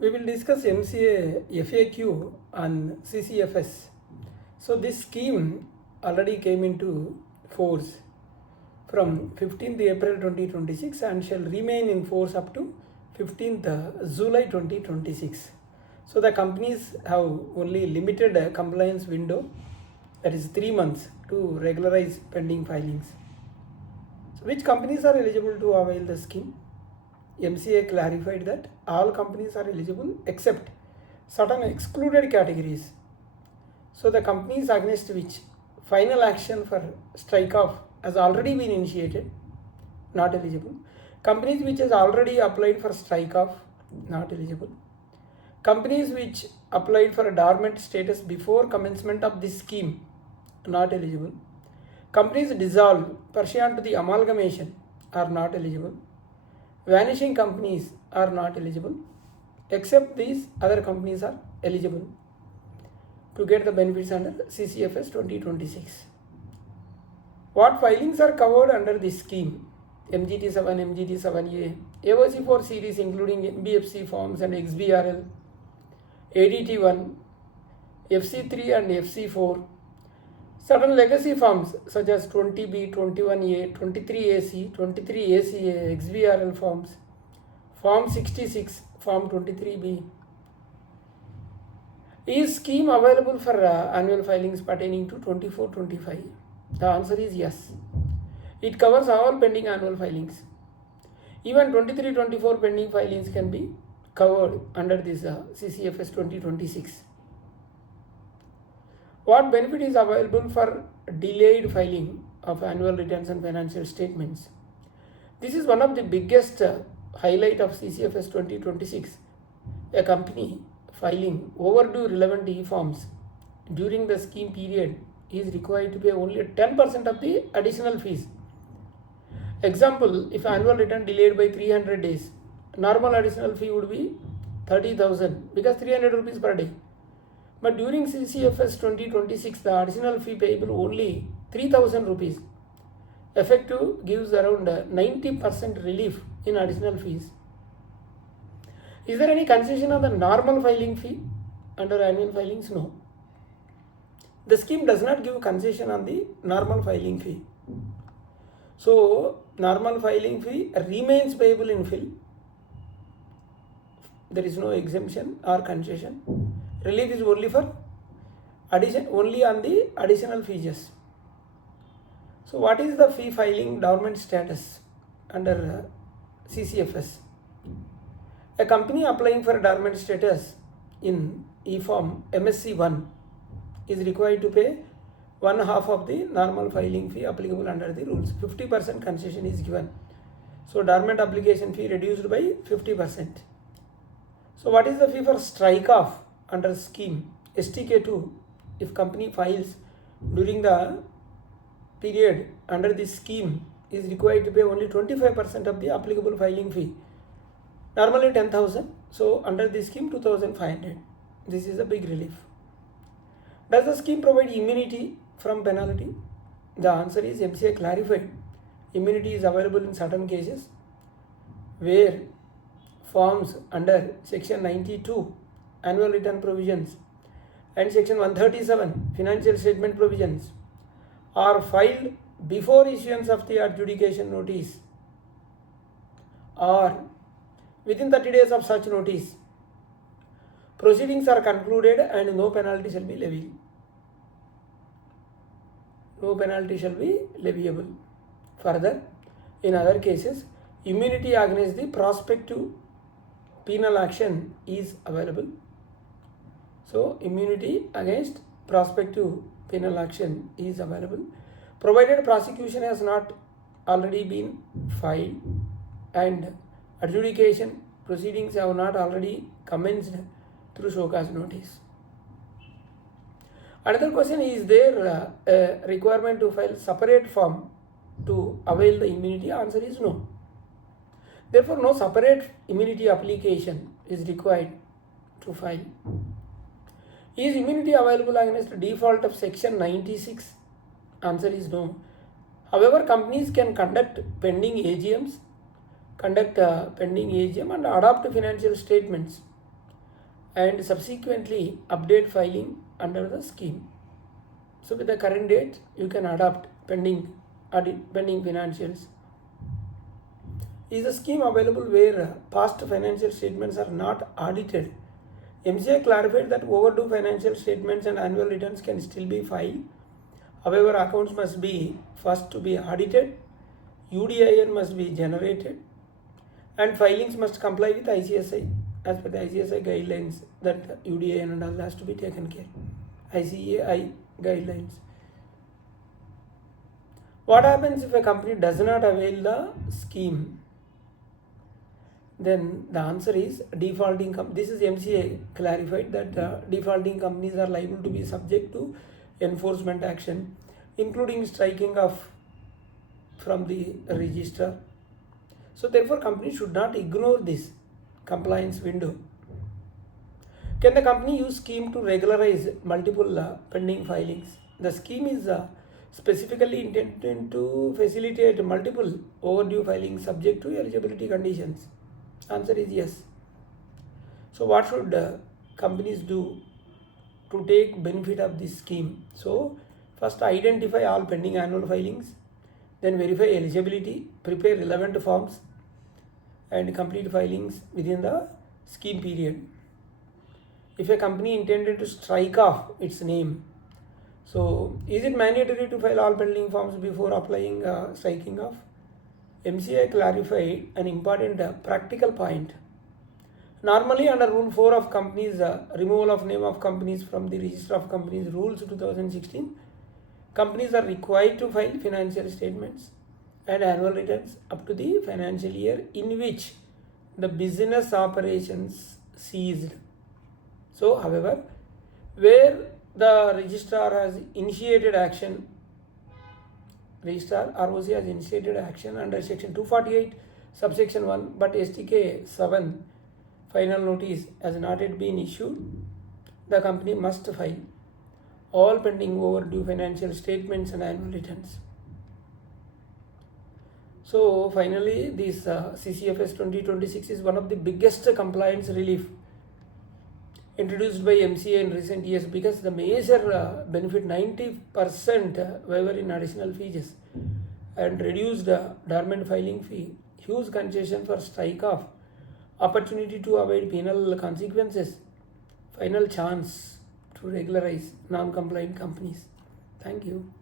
We will discuss MCA FAQ on CCFS. So this scheme already came into force from 15th April 2026 and shall remain in force up to 15th July 2026. So the companies have only limited compliance window, that is 3 months, to regularize pending filings. So which companies are eligible to avail the scheme? MCA clarified that all companies are eligible except certain excluded categories. So the companies against which final action for strike off has already been initiated, not eligible. Companies which has already applied for strike off, not eligible. Companies which applied for a dormant status before commencement of this scheme, not eligible. Companies dissolved pursuant to the amalgamation are not eligible. Vanishing companies are not eligible, except these other companies are eligible to get the benefits under CCFS 2026. What filings are covered under this scheme? MGT 7, MGT 7A, AOC 4 series including NBFC forms and XBRL, ADT 1, FC 3 and FC 4, certain legacy forms such as 20B, 21A, 23AC, 23ACA, XBRL forms, Form 66, Form 23B. Is scheme available for annual filings pertaining to 24-25? The answer is yes. It covers all pending annual filings. Even 23-24 pending filings can be covered under this CCFS 2026. What benefit is available for delayed filing of annual returns and financial statements? This is one of the biggest highlight of CCFS 2026. A company filing overdue relevant e-forms during the scheme period is required to pay only 10% of the additional fees. Example, if annual return delayed by 300 days, normal additional fee would be 30,000 because 300 rupees per day. But during CCFS 2026, the additional fee payable only 3,000 rupees. Effective gives around 90% relief in additional fees. Is there any concession on the normal filing fee under annual filings? No. The scheme does not give concession on the normal filing fee. So, normal filing fee remains payable in full. There is no exemption or concession. Relief is only for only on the additional fees. So what is the fee filing dormant status under CCFS? A company applying for dormant status in e-form MSC 1 is required to pay 1/2 of the normal filing fee applicable under the rules. 50% concession is given. So dormant application fee reduced by 50%. So what is the fee for strike off under scheme STK2? If company files during the period under this scheme is required to pay only 25% of the applicable filing fee. Normally 10,000. So under this scheme 2,500. This is a big relief. Does the scheme provide immunity from penalty? The answer is MCA clarified. Immunity is available in certain cases where forms under section 92 annual return provisions and section 137 financial statement provisions are filed before issuance of the adjudication notice or within 30 days of such notice. Proceedings are concluded and no penalty shall be levied. No penalty shall be leviable. Further, in other cases, immunity against the prospective penal action is available. So, immunity against prospective penal action is available, provided prosecution has not already been filed and adjudication proceedings have not already commenced through show cause notice. Another question, is there a requirement to file separate form to avail the immunity? Answer is no. Therefore, no separate immunity application is required to file. Is immunity available against default of section 96? Answer is no. However, companies can conduct pending AGMs and adopt financial statements and subsequently update filing under the scheme. So with the current date, you can adopt pending financials. Is a scheme available where past financial statements are not audited? MCA clarified that overdue financial statements and annual returns can still be filed. However, accounts must be first to be audited, UDIN must be generated, and filings must comply with ICSI as per the ICSI guidelines that UDIN and all has to be taken care. ICAI guidelines. What happens if a company does not avail the scheme? Then the answer is defaulting. This is MCA clarified that defaulting companies are liable to be subject to enforcement action, including striking off from the register. So therefore, company should not ignore this compliance window. Can the company use scheme to regularize multiple pending filings? The scheme is specifically intended to facilitate multiple overdue filings subject to eligibility conditions. Answer is yes. So what should companies do to take benefit of this scheme? So first identify all pending annual filings, then verify eligibility, prepare relevant forms, and complete filings within the scheme period. If a company intended to strike off its name, so is it mandatory to file all pending forms before applying striking off? MCA clarified an important practical point. Normally under Rule 4 of Companies, removal of name of companies from the Register of Companies Rules 2016, companies are required to file financial statements and annual returns up to the financial year in which the business operations ceased. So, however, where the registrar has initiated action, registrar ROC has initiated action under section 248 subsection 1, but STK 7 final notice has not yet been issued, the company must file all pending overdue financial statements and annual returns. So finally, this CCFS-2026 is one of the biggest compliance relief introduced by MCA in recent years, because the major benefit 90% waiver in additional fees and reduced dormant filing fee, huge concession for strike off, opportunity to avoid penal consequences, final chance to regularize non-compliant companies. Thank you.